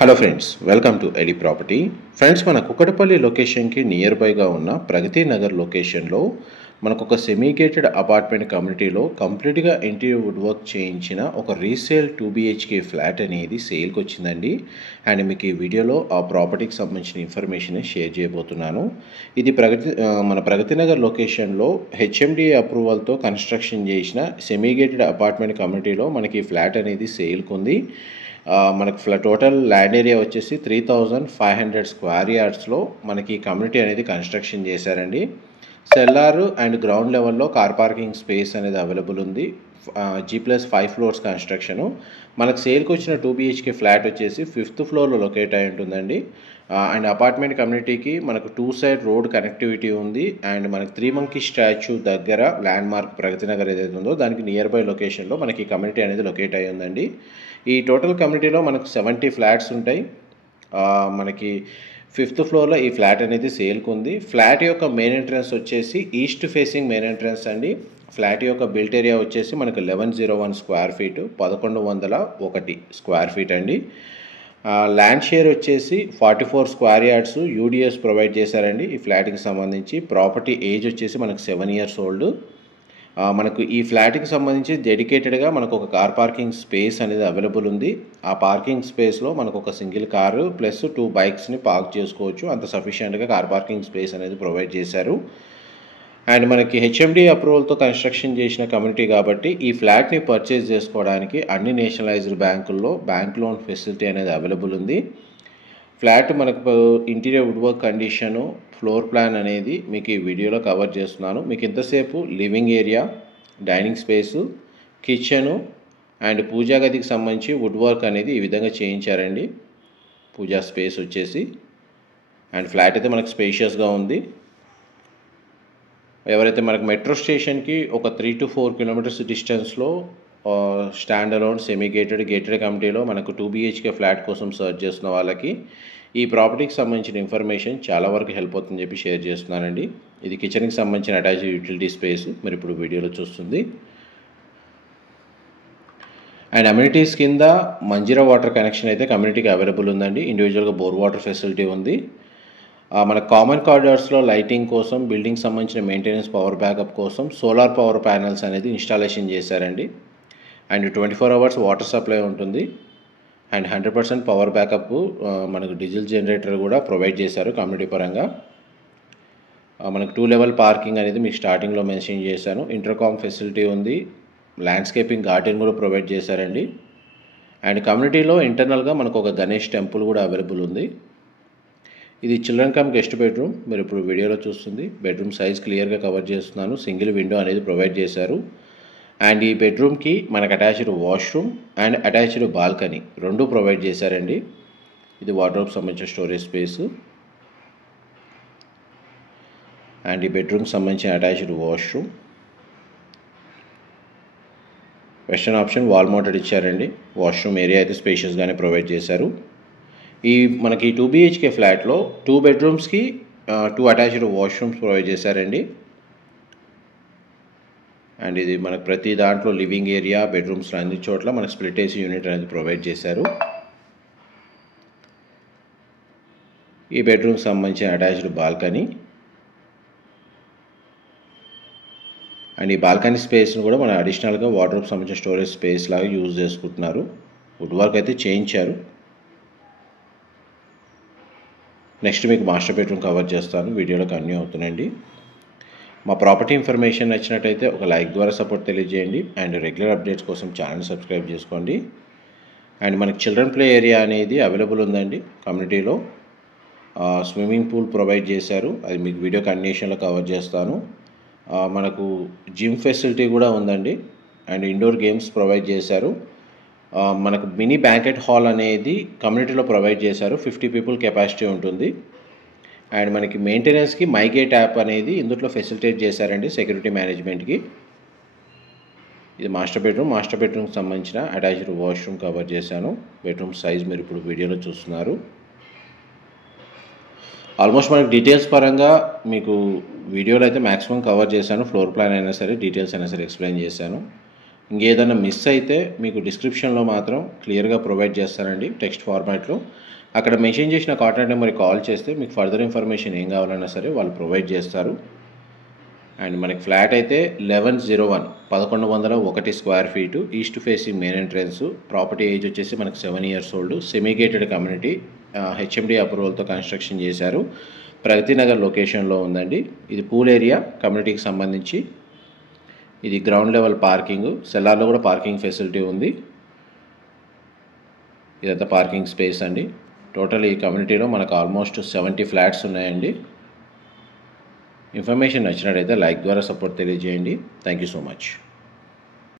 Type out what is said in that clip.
Hello friends, welcome to AD property. Friends, మన కుక్కటపల్లి లొకేషన్కి near బైగా ఉన్న ప్రగతి నగర్ లొకేషన్లో మనకు ఒక సెమీ గేటెడ్ అపార్ట్మెంట్ కమ్యూనిటీలో కంప్లీట్గా ఇంటీరియర్ వుడ్ వర్క్ చేయించిన ఒక రీసేల్ 2BHK ఫ్లాట్ అనేది సేల్కి వచ్చిందండి. అండ్ మీకు ఈ వీడియోలో ఆ ప్రాపర్టీకి సంబంధించిన ఇన్ఫర్మేషన్ షేర్ చేయబోతున్నాను. ఇది మన ప్రగతి నగర్ లొకేషన్లో HMDA అప్రూవల్తో కన్స్ట్రక్షన్ చేసిన సెమీ గేటెడ్ అపార్ట్మెంట్ కమ్యూనిటీలో మనకి ఈ ఫ్లాట్ అనేది సేల్కి ఉంది. మనకు టోటల్ ల్యాండ్ ఏరియా వచ్చేసి 3500 స్క్వేర్ యార్డ్స్లో మనకి కమ్యూనిటీ అనేది కన్స్ట్రక్షన్ చేశారండి. సెల్లార్ అండ్ గ్రౌండ్ లెవెల్లో కార్ పార్కింగ్ స్పేస్ అనేది అవైలబుల్ ఉంది. G+5 floors construction. మనకు సేల్కి వచ్చిన 2BHK ఫ్లాట్ వచ్చేసి 5th ఫ్లోర్లో లొకేట్ అయి ఉంటుందండి. అండ్ అపార్ట్మెంట్ కమ్యూనిటీకి మనకు 2 సైడ్ రోడ్ కనెక్టివిటీ ఉంది. అండ్ మనకు 3 మంకీ స్టాచ్యూ దగ్గర ల్యాండ్ మార్క్ ప్రగతి నగర్ ఏదైతే ఉందో దానికి నియర్ బై లొకేషన్లో మనకి కమ్యూనిటీ అనేది లొకేట్ అయి ఉందండి. ఈ టోటల్ కమ్యూనిటీలో మనకు 70 ఫ్లాట్స్ ఉంటాయి. మనకి 5th ఫ్లోర్లో ఈ ఫ్లాట్ అనేది సేల్కి ఉంది. ఫ్లాట్ యొక్క మెయిన్ ఎంట్రన్స్ వచ్చేసి ఈస్ట్ ఫేసింగ్ మెయిన్ ఎంట్రన్స్ అండి. ఫ్లాట్ యొక్క బిల్ట్ ఏరియా వచ్చేసి మనకు 1101 స్క్వేర్ ఫీట్, 1101 స్క్వేర్ ఫీట్ అండి. ల్యాండ్ షేర్ వచ్చేసి 44 స్క్వేర్ యార్డ్స్ UDS ప్రొవైడ్ చేశారండి. ఈ ఫ్లాట్కి సంబంధించి ప్రాపర్టీ ఏజ్ వచ్చేసి మనకు 7 years ఓల్డ్. మనకు ఈ ఫ్లాట్కి సంబంధించి డెడికేటెడ్గా మనకు ఒక కార్ పార్కింగ్ స్పేస్ అనేది అవైలబుల్ ఉంది. ఆ పార్కింగ్ స్పేస్లో మనకు ఒక సింగిల్ కారు ప్లస్ 2 బైక్స్ని పార్క్ చేసుకోవచ్చు. అంత సఫిషియెంట్గా కార్ పార్కింగ్ స్పేస్ అనేది ప్రొవైడ్ చేశారు. అండ్ మనకి HMDA అప్రూవల్తో కన్స్ట్రక్షన్ చేసిన కమ్యూనిటీ కాబట్టి ఈ ఫ్లాట్ని పర్చేజ్ చేసుకోవడానికి అన్ని నేషనలైజ్డ్ బ్యాంకుల్లో బ్యాంక్ లోన్ ఫెసిలిటీ అనేది అవైలబుల్ ఉంది. ఫ్లాట్ మనకు interior wood work condition, floor plan అనేది మీకు ఈ వీడియోలో కవర్ చేస్తున్నాను. మీకు ఇంతసేపు living area, dining space, kitchen and పూజా గదికి సంబంధించి వుడ్ వర్క్ అనేది ఈ విధంగా చేయించారండి. పూజా స్పేస్ వచ్చేసి అండ్ ఫ్లాట్ అయితే మనకు స్పేషియస్గా ఉంది. ఎవరైతే మనకు మెట్రో స్టేషన్కి ఒక 3 to 4 kilometers డిస్టెన్స్లో స్టాండ్ అలోన్ సెమీ గేటెడ్ కమ్యూనిటీలో మనకు 2BHK ఫ్లాట్ కోసం సర్చ్ చేస్తున్న వాళ్ళకి ఈ ప్రాపర్టీకి సంబంధించిన ఇన్ఫర్మేషన్ చాలా వరకు హెల్ప్ అవుతుందని చెప్పి షేర్ చేస్తున్నానండి. ఇది కిచెన్కి సంబంధించిన అటాచ్డ్ యూటిలిటీ స్పేస్ మీరు ఇప్పుడు వీడియోలో చూస్తుంది. అండ్ అమ్యూనిటీస్ కింద మంజీరా వాటర్ కనెక్షన్ అయితే కమ్యూనిటీకి అవైలబుల్ ఉందండి. ఇండివిజువల్గా బోర్ వాటర్ ఫెసిలిటీ ఉంది. మన కామన్ కారిడార్స్లో లైటింగ్ కోసం, బిల్డింగ్ సంబంధించిన మెయింటెనెన్స్, పవర్ బ్యాకప్ కోసం సోలార్ పవర్ ప్యానెల్స్ అనేది ఇన్స్టాలేషన్ చేశారండి. అండ్ 24 hours వాటర్ సప్లై ఉంటుంది. అండ్ 100% పవర్ బ్యాకప్ మనకు డీజిల్ జనరేటర్ కూడా ప్రొవైడ్ చేశారు కమ్యూనిటీ పరంగా. మనకు 2 level పార్కింగ్ అనేది మీకు స్టార్టింగ్లో మెన్షన్ చేశాను. ఇంటర్కామ్ ఫెసిలిటీ ఉంది. ల్యాండ్స్కేపింగ్ గార్డెన్ కూడా ప్రొవైడ్ చేశారండి. అండ్ కమ్యూనిటీలో ఇంటర్నల్గా మనకు ఒక గణేష్ టెంపుల్ కూడా అవైలబుల్ ఉంది. ఇది చిల్డ్రన్ కమ్ గెస్ట్ బెడ్రూమ్ మీరు ఇప్పుడు వీడియోలో చూస్తుంది. బెడ్రూమ్ సైజ్ క్లియర్గా కవర్ చేస్తున్నాను. సింగిల్ విండో అనేది ప్రొవైడ్ చేశారు. అండ్ ఈ బెడ్రూమ్కి మనకు attached washroom and attached balcony రెండు ప్రొవైడ్ చేశారండి. ఇది వార్డ్రోబ్ సంబంధించిన స్టోరేజ్ స్పేస్. అండ్ ఈ బెడ్రూమ్కి సంబంధించిన attached washroom, western option wall mounted ఇచ్చారండి. వాష్రూమ్ ఏరియా అయితే స్పేషియస్గానే ప్రొవైడ్ చేశారు. మనకి 2BHK ఫ్లాట్లో 2 bedrooms-కి 2 అటాచ్డ్ వాష్రూమ్స్ ప్రొవైడ్ చేశారండి. అండ్ ఇది మనకు ప్రతి దాంట్లో లివింగ్ ఏరియా, బెడ్రూమ్స్లో అన్ని చోట్ల మనకు స్ప్లిట్ AC యూనిట్ అనేది ప్రొవైడ్ చేశారు. ఈ బెడ్రూమ్కి సంబంధించిన అటాచ్డ్ బాల్కనీ అండ్ ఈ బాల్కనీ స్పేస్ను కూడా మన అడిషనల్గా వార్డ్రోబ్ సంబంధించిన స్టోరేజ్ స్పేస్ లాగా యూజ్ చేసుకుంటున్నారు. వుడ్ వర్క్ అయితే చేయించారు. నెక్స్ట్ మీకు మాస్టర్ బెడ్రూమ్ కవర్ చేస్తాను. వీడియోలో కంటిన్యూ అవుతుందండి. మా ప్రాపర్టీ ఇన్ఫర్మేషన్ నచ్చినట్టయితే ఒక లైక్ ద్వారా సపోర్ట్ తెలియజేయండి. అండ్ రెగ్యులర్ అప్డేట్స్ కోసం ఛానల్ సబ్స్క్రైబ్ చేసుకోండి. అండ్ మనకి చిల్డ్రన్ ప్లే ఏరియా అనేది అవైలబుల్ ఉందండి. కమ్యూనిటీలో స్విమ్మింగ్ పూల్ ప్రొవైడ్ చేశారు. అది మీకు వీడియో కంటిన్యూషన్లో కవర్ చేస్తాను. మనకు జిమ్ ఫెసిలిటీ కూడా ఉందండి. అండ్ ఇండోర్ గేమ్స్ ప్రొవైడ్ చేశారు. మనకు మినీ బ్యాంకెట్ హాల్ అనేది కమ్యూనిటీలో ప్రొవైడ్ చేశారు. 50 people కెపాసిటీ ఉంటుంది. అండ్ మనకి మెయింటెనెన్స్కి మైగేట్ యాప్ అనేది ఇందులో ఫెసిలిటేట్ చేశారండి సెక్యూరిటీ మేనేజ్మెంట్కి. ఇది మాస్టర్ బెడ్రూమ్కి సంబంధించిన అటాచ్డ్ వాష్రూమ్ కవర్ చేశాను. బెడ్రూమ్ సైజ్ మీరు ఇప్పుడు వీడియోలో చూస్తున్నారు. ఆల్మోస్ట్ మనకి డీటెయిల్స్ పరంగా మీకు వీడియోలో అయితే మ్యాక్సిమం కవర్ చేశాను. ఫ్లోర్ ప్లాన్ అయినా సరే, డీటెయిల్స్ అయినా సరే ఎక్స్ప్లెయిన్ చేశాను. ఇంకేదైనా మిస్ అయితే మీకు డిస్క్రిప్షన్లో మాత్రం క్లియర్గా ప్రొవైడ్ చేస్తానండి టెక్స్ట్ ఫార్మాట్లో. అక్కడ మెన్షన్ చేసిన కాంటాక్ట్ నెంబర్కి కాల్ చేస్తే మీకు ఫర్దర్ ఇన్ఫర్మేషన్ ఏం కావాలన్నా సరే వాళ్ళు ప్రొవైడ్ చేస్తారు. అండ్ మనకి ఫ్లాట్ అయితే 1101 1101 square feet, east facing main entrance. Property age వచ్చేసి మనకి 7 years old. Semi gated community, HMD అప్రూవల్తో కన్స్ట్రక్షన్ చేశారు. ప్రగతి నగర్ లొకేషన్లో ఉందండి. ఇది పూల్ ఏరియా కమ్యూనిటీకి సంబంధించి. ఇది గ్రౌండ్ లెవెల్ పార్కింగ్, సెల్లార్లో కూడా పార్కింగ్ ఫెసిలిటీ ఉంది. ఇదంతా పార్కింగ్ స్పేస్ అండి. టోటల్ ఈ కమ్యూనిటీలో మనకు ఆల్మోస్ట్ 70 ఫ్లాట్స్ ఉన్నాయండి. ఇన్ఫర్మేషన్ నచ్చినట్టయితే లైక్ ద్వారా సపోర్ట్ తెలియజేయండి. Thank you so much.